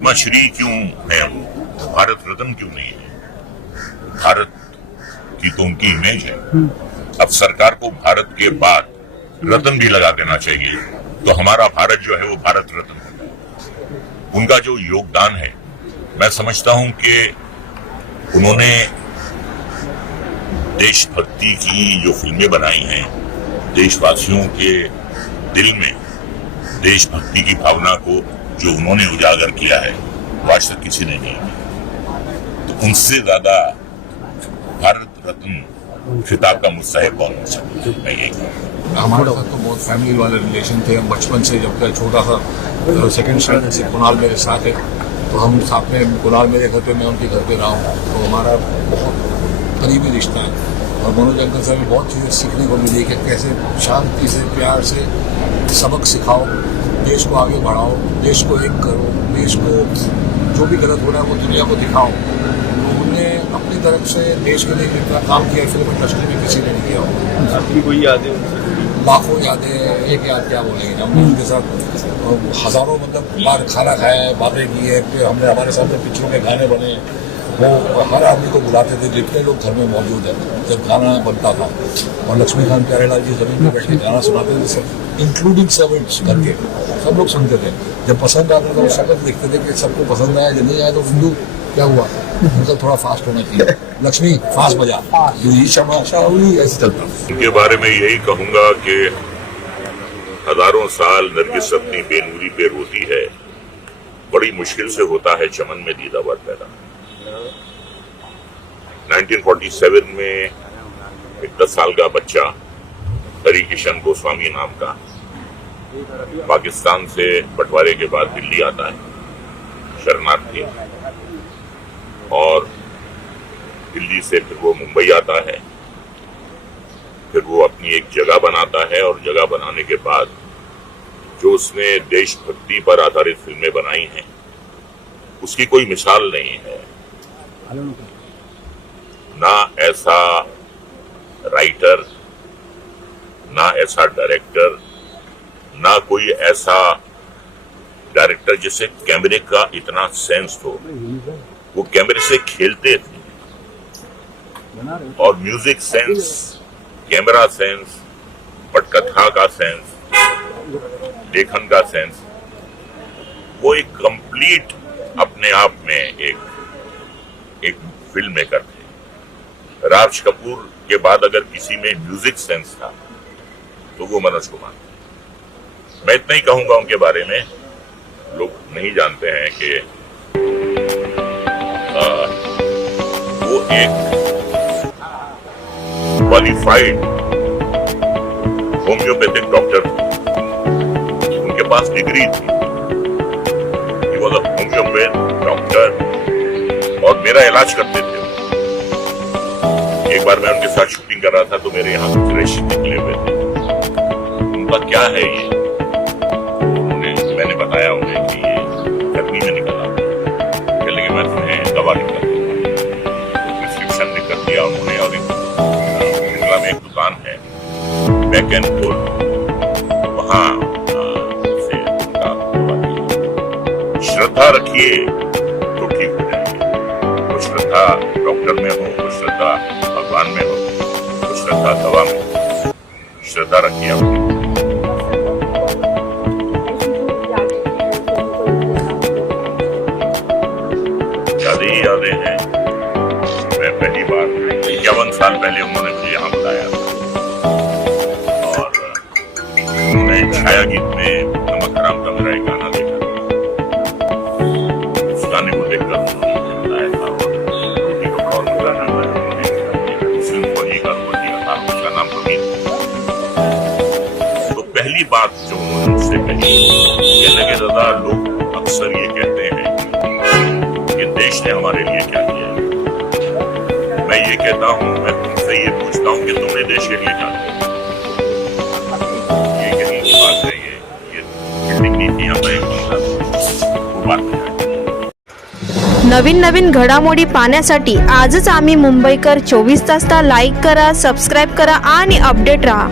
पद्मश्री क्यों है, भारत रत्न क्यों नहीं है? भारत की तो उनकी इमेज है। अब सरकार को भारत के बाद रत्न भी लगा देना चाहिए, तो हमारा भारत जो है वो भारत रत्न होगा। उनका जो योगदान है, मैं समझता हूं कि उन्होंने देशभक्ति की जो फिल्में बनाई हैं, देशवासियों के दिल में देशभक्ति की भावना को जो उन्होंने उजागर किया है, वो आज तक किसी ने नहीं किया। तो उनसे ज्यादा भारत रत्न खिताब का मुस्तहिक कौन हो सकता है? मैं यही कहूँगा। हमारे साथ तो बहुत फैमिली वाले रिलेशन थे। हम बचपन से जब मैं छोटा था, सेकंड स्टैंडर्ड से कुणाल मेरे साथ है, तो हम साथ में, कुणाल मेरे घर पे, मैं उनके घर पे रहा हूँ, तो हमारा बहुत करीबी रिश्ता है। और मनोज अंकल से भी बहुत चीज़ें सीखने को मिली कि कैसे शांति से, प्यार से सबक सिखाओ, देश को आगे बढ़ाओ, देश को एक करो, देश को जो भी गलत हो रहा है वो दुनिया को दिखाओ। तो उन्होंने अपनी तरफ से देश के लिए जितना काम किया फिल्म इंडस्ट्री में किसी ने नहीं किया होगा। आपकी कोई यादें? लाखों यादें, एक याद क्या बोलेंगे, हमने उनके साथ हजारों बार खाना खाया है, बातें की है, फिर हमने हमारे सामने पिक्चरों के गाने बने, वो हर आदमी को बुलाते थे जितने लोग घर में मौजूद है जब गाना बनता था। और लक्ष्मीकांत प्यारेलाल जी जमीन में बैठ के गाना सुनाते थे, सब इंक्लूडिंग सर्वेंट्स घर के सब लोग सुनते थे। जब पसंद आता था वो शक्ल देखते थे कि सबको पसंद आया, जब नहीं आया तो हिंदू क्या हुआ, मतलब थोड़ा फास्ट होना चाहिए, लक्ष्मी फास्ट बजा, ऐसे चलता। उनके बारे में यही कहूंगा कि हजारों साल नरगिस अपनी बेनूरी पे रोती है, बड़ी मुश्किल से होता है चमन में दीदावर पैदा। 1947 में एक 10 साल का बच्चा हरि किशन गोस्वामी नाम का पाकिस्तान से बंटवारे के बाद दिल्ली आता है शरणार्थी, और दिल्ली से फिर वो मुंबई आता है, फिर वो अपनी एक जगह बनाता है, और जगह बनाने के बाद जो उसने देशभक्ति पर आधारित फिल्में बनाई हैं उसकी कोई मिसाल नहीं है। ना ऐसा राइटर, ना ऐसा डायरेक्टर, ना कोई ऐसा डायरेक्टर जिसे कैमरे का इतना सेंस हो। वो कैमरे से खेलते थे, और म्यूजिक सेंस, कैमरा सेंस, पटकथा का सेंस, लेखन का सेंस, वो एक कंप्लीट अपने आप में एक फिल्म मेकर थे। राज कपूर के बाद अगर किसी में म्यूजिक सेंस था तो वो मनोज कुमार। मैं इतना ही कहूंगा उनके बारे में। लोग नहीं जानते हैं कि वो एक क्वालिफाइड होम्योपैथिक डॉक्टर थे, उनके पास डिग्री थी, he was a homeopath doctor, और मेरा इलाज करते थे। एक बार मैं उनके साथ शूटिंग कर रहा था तो मेरे यहाँ कुछ रेश निकले हुए थे। उनका क्या है ये, मैंने बताया उन्हें कि ये गर्मी में निकला, कहने लगे मैं तुम्हें दवा लिख कर दूंगा। प्रिस्क्रिप्शन लिख कर दिया उन्होंने, और शिमला में एक दुकान है बैक एंड फोर्थ, वहां से उनका दवा ली। श्रद्धा रखिए तो ठीक हो जाएगी। वो श्रद्धा डॉक्टर में हो, वो श्रद्धा भगवान में हो, वो श्रद्धा दवा में हो। श्रद्धा रखिए अपनी। यादें हैं। मैं पहली बार 51 साल पहले उन्होंने मुझे यहाँ बुलाया था, और उन्होंने छाया गीत में नमक हराम का मेरा एक गाना देखा, उस गाने को देखकर उन्होंने बुलाया था, और गाना मुस्लिम फौजी का रोल दिया था, उसका नाम प्रवीण। तो पहली बात जो उन्होंने मुझसे कही, कहने लगे दादा लोग अक्सर ये कहते हैं देश ने हमारे लिए क्या किया है। मैं ये कहता हूं, मैं तुमसे ये पूछता हूं कि तुमने देश के लिए क्या किया। ये यही बात है, ये बिल्डिंग नीतियां तय वो बात है। नवीन नवीन घडामोडी पाहण्यासाठी आजच आम्ही मुंबईकर 24 तासला लाईक करा, सबस्क्राईब करा आणि अपडेट रहा।